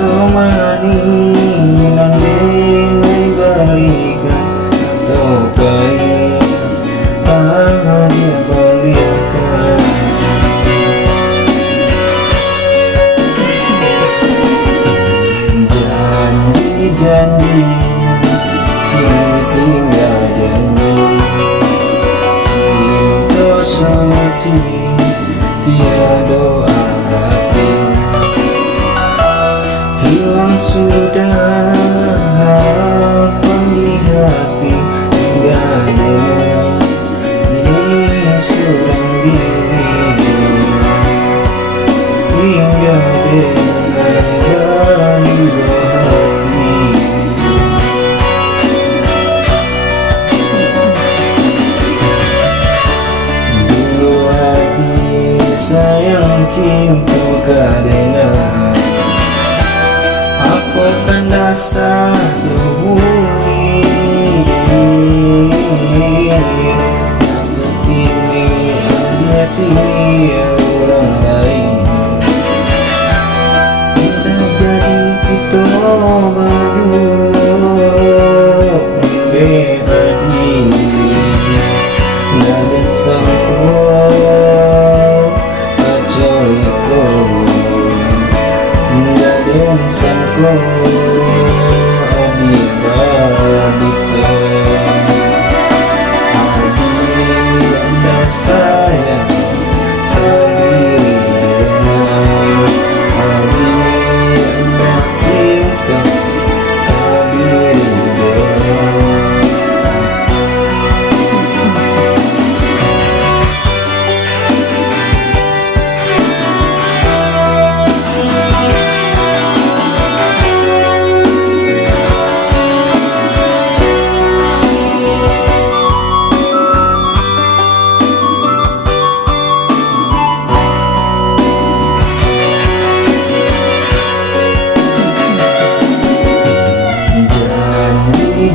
sumani nandai balikan atau kai dia balikan. Janji kini tinggal janji, cinta suci tiada arti, hilang sudah harapan di hati, tinggal dengan ini seorang diri, tinggal dengan rayu hati. Dulu hati sayang cinta karena apakan dasar dahuli, aku kini dia pilih orang lain. Kita jadi kita berdua memberi dan sangka ajaibku dan sangka abidabita anda sayang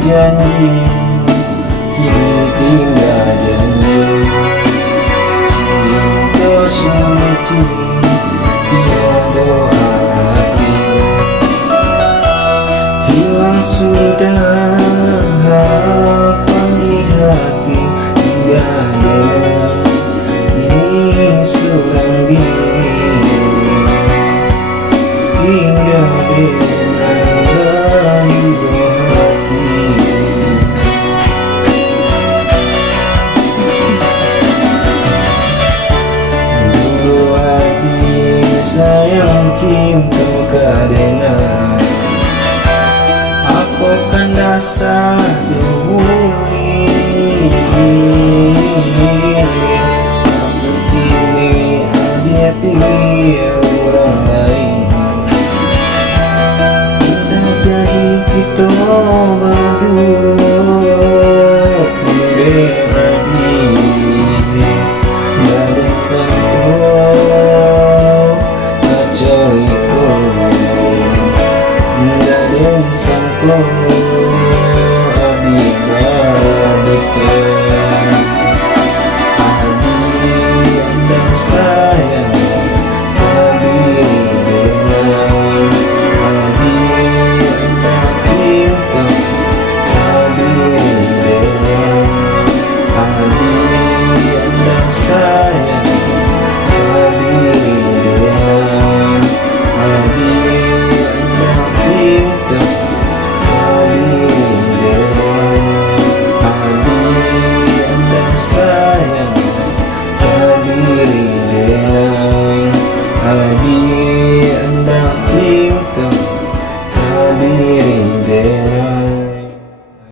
janji kini tinggal janji, cinta suci tiada arti, hilang sudah harapan di hati, tinggal dengan ini seorang diri, tinggal dengan rayu hati. Dulu hati sayang cinta karena apakan dasar dahuli, aku kini dia pilih orang lain. Jadi kita berdua memberi dan sangka ajaibku dan sangka abidabita anda sayang anda cinta,